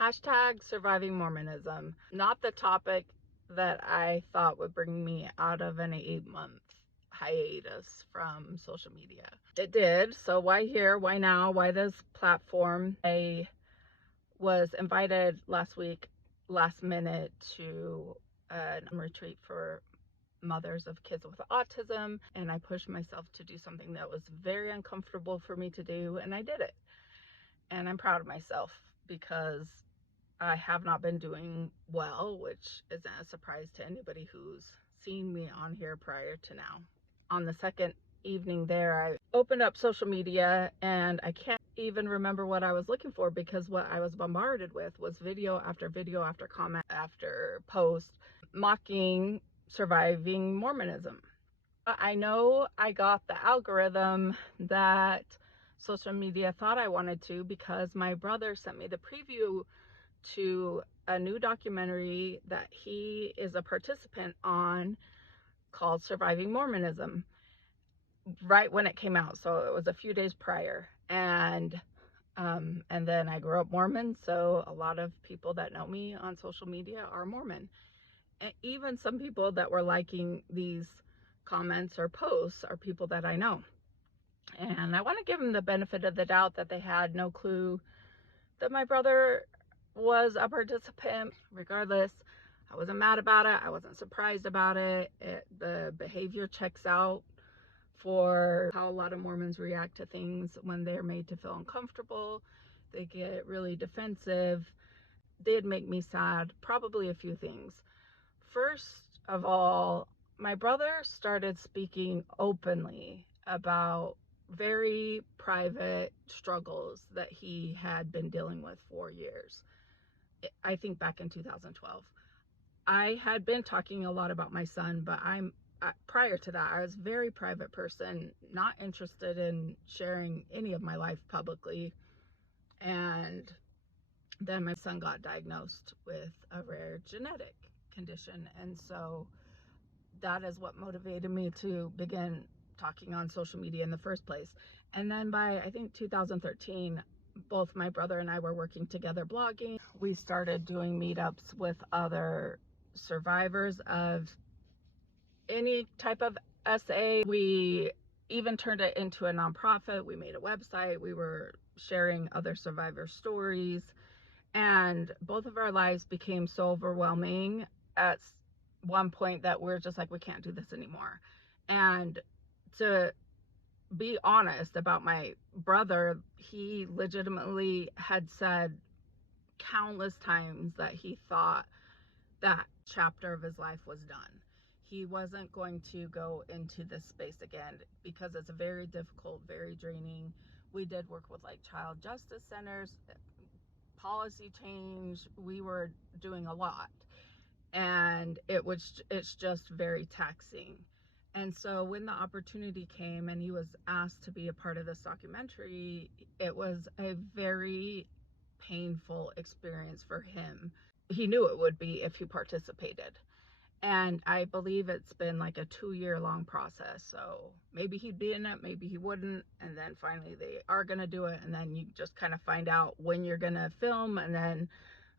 Hashtag surviving Mormonism. Not the topic that I thought would bring me out of an 8-month hiatus from social media. It did. So why here? Why now? Why this platform? I was invited last week, last minute, to a retreat for mothers of kids with autism, and I pushed myself to do something that was very uncomfortable for me to do, and I did it. And I'm proud of myself because I have not been doing well, which isn't a surprise to anybody who's seen me on here prior to now. On the second evening there, I opened up social media and I can't even remember what I was looking for, because what I was bombarded with was video after comment after post mocking surviving Mormonism. I know I got the algorithm that social media thought I wanted to, because my brother sent me the preview to a new documentary that he is a participant on called Surviving Mormonism, right when it came out. So it was a few days prior. And then I grew up Mormon, so a lot of people that know me on social media are Mormon. And even some people that were liking these comments or posts are people that I know. And I want to give them the benefit of the doubt that they had no clue that my brother was a participant. Regardless, I wasn't mad about it. I wasn't surprised about it. The behavior checks out for how a lot of Mormons react to things when they're made to feel uncomfortable. They get really defensive. Did make me sad. Probably a few things. First of all, my brother started speaking openly about very private struggles that he had been dealing with for years. I think back in 2012. I had been talking a lot about my son, but prior to that, I was a very private person, not interested in sharing any of my life publicly. And then my son got diagnosed with a rare genetic condition. And so that is what motivated me to begin talking on social media in the first place. And then by, I think, 2013, both my brother and I were working together blogging. We started doing meetups with other survivors of any type of SA. We even turned it into a nonprofit. We made a website. We were sharing other survivor stories. And both of our lives became so overwhelming at one point that we're just like, we can't do this anymore. And to be honest about my brother, he legitimately had said countless times that he thought that chapter of his life was done. He wasn't going to go into this space again because it's very difficult, very draining. We did work with like child justice centers, policy change. We were doing a lot, and it's just very taxing. And so when the opportunity came and he was asked to be a part of this documentary, it was a very painful experience for him. He knew it would be if he participated. And I believe it's been like a 2-year long process. So maybe he'd be in it, maybe he wouldn't. And then finally they are going to do it. And then you just kind of find out when you're going to film. And then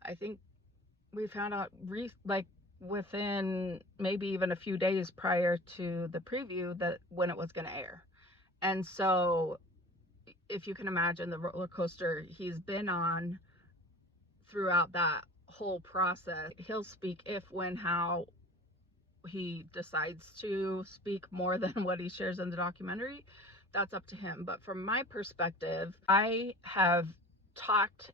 I think we found out like within maybe even a few days prior to the preview that when it was going to air. And so if you can imagine the roller coaster he's been on throughout that whole process. He'll speak if, when, how he decides to speak more than what he shares in the documentary. That's up to him. But from my perspective, I have talked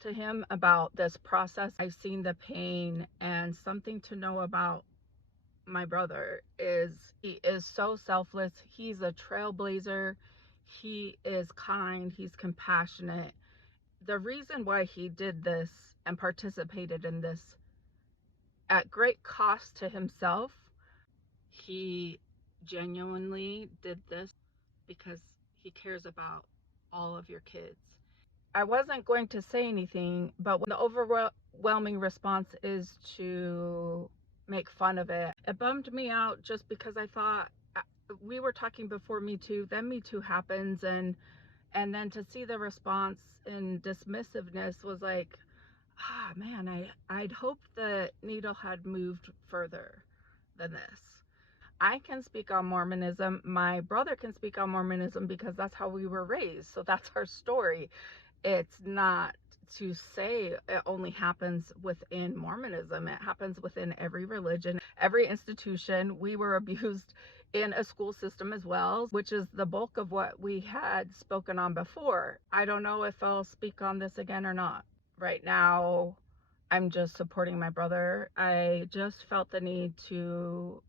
to him about this process. I've seen the pain, and something to know about my brother is he is so selfless. He's a trailblazer. He is kind. He's compassionate. The reason why he did this and participated in this at great cost to himself, he genuinely did this because he cares about all of your kids. I wasn't going to say anything, but when the overwhelming response is to make fun of it, it bummed me out just because I thought we were talking before Me Too, then Me Too happens, and And then to see the response in dismissiveness was like, ah, man, I'd hoped the needle had moved further than this. I can speak on Mormonism. My brother can speak on Mormonism because that's how we were raised. So that's our story. It's not to say it only happens within Mormonism. It happens within every religion, every institution. We were abused in a school system as well, which is the bulk of what we had spoken on before. I don't know if I'll speak on this again or not. Right now, I'm just supporting my brother. I just felt the need to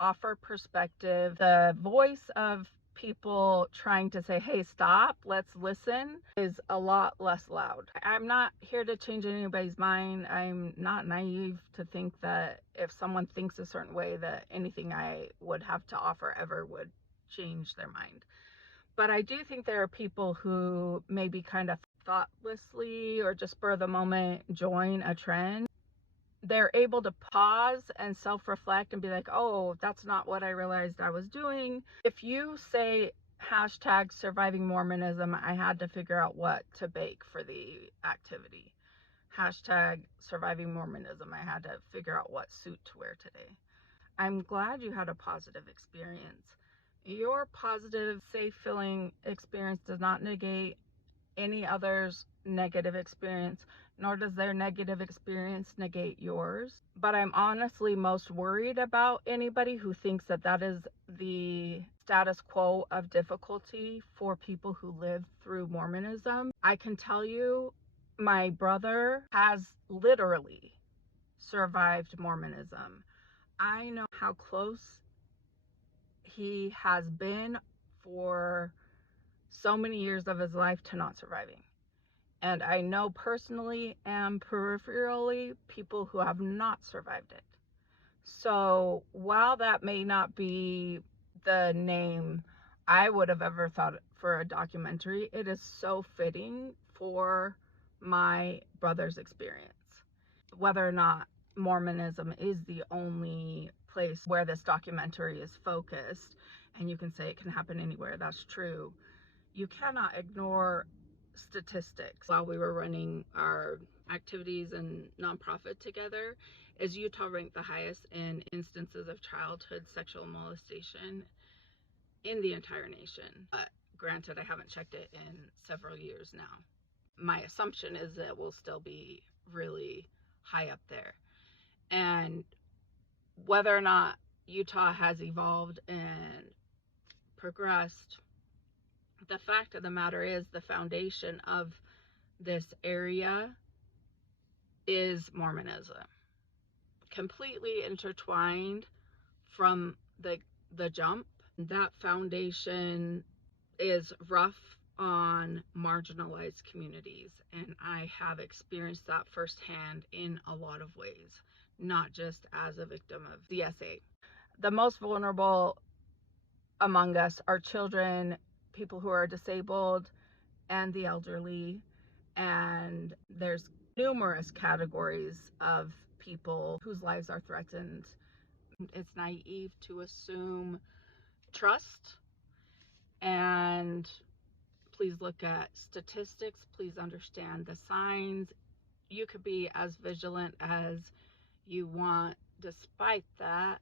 offer perspective. The voice of people trying to say, hey, stop, let's listen, is a lot less loud. I'm not here to change anybody's mind. I'm not naive to think that if someone thinks a certain way that anything I would have to offer ever would change their mind. But I do think there are people who maybe kind of thoughtlessly or just spur of the moment join a trend. They're able to pause and self-reflect and be like, oh, that's not what I realized I was doing. If you say hashtag surviving Mormonism, I had to figure out what to bake for the activity. Hashtag surviving Mormonism, I had to figure out what suit to wear today. I'm glad you had a positive experience. Your positive, safe feeling experience does not negate any other's negative experience, nor does their negative experience negate yours. But I'm honestly most worried about anybody who thinks that that is the status quo of difficulty for people who live through Mormonism. I can tell you, my brother has literally survived Mormonism. I know how close he has been for so many years of his life to not surviving. And I know personally and peripherally people who have not survived it. So while that may not be the name I would have ever thought for a documentary, it is so fitting for my brother's experience. Whether or not Mormonism is the only place where this documentary is focused, and you can say it can happen anywhere, that's true. You cannot ignore statistics. While we were running our activities and nonprofit together, is Utah ranked the highest in instances of childhood sexual molestation in the entire nation. Granted, I haven't checked it in several years now. My assumption is that we'll still be really high up there. And whether or not Utah has evolved and progressed, the fact of the matter is the foundation of this area is Mormonism. Completely intertwined from the jump. That foundation is rough on marginalized communities, and I have experienced that firsthand in a lot of ways, not just as a victim of DSA. The most vulnerable among us are children, people who are disabled, and the elderly. And there's numerous categories of people whose lives are threatened. It's naive to assume trust, and please look at statistics, please understand the signs. You could be as vigilant as you want. Despite that,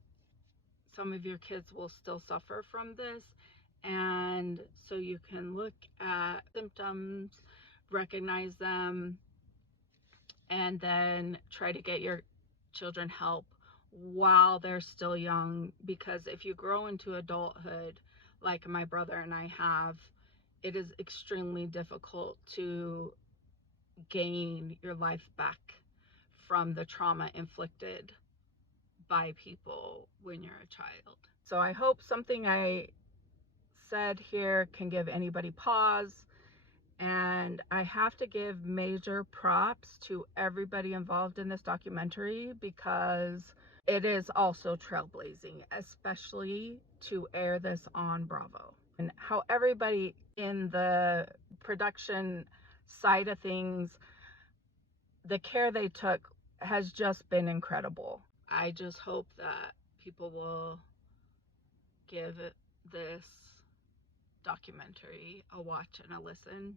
some of your kids will still suffer from this, and so you can look at symptoms, recognize them, and then try to get your children help while they're still young. Because if you grow into adulthood like my brother and I have, it is extremely difficult to gain your life back from the trauma inflicted by people when you're a child. So I hope something I said here can give anybody pause. And I have to give major props to everybody involved in this documentary, because it is also trailblazing, especially to air this on Bravo. And how everybody in the production side of things, the care they took has just been incredible. I just hope that people will give this documentary a watch and a listen.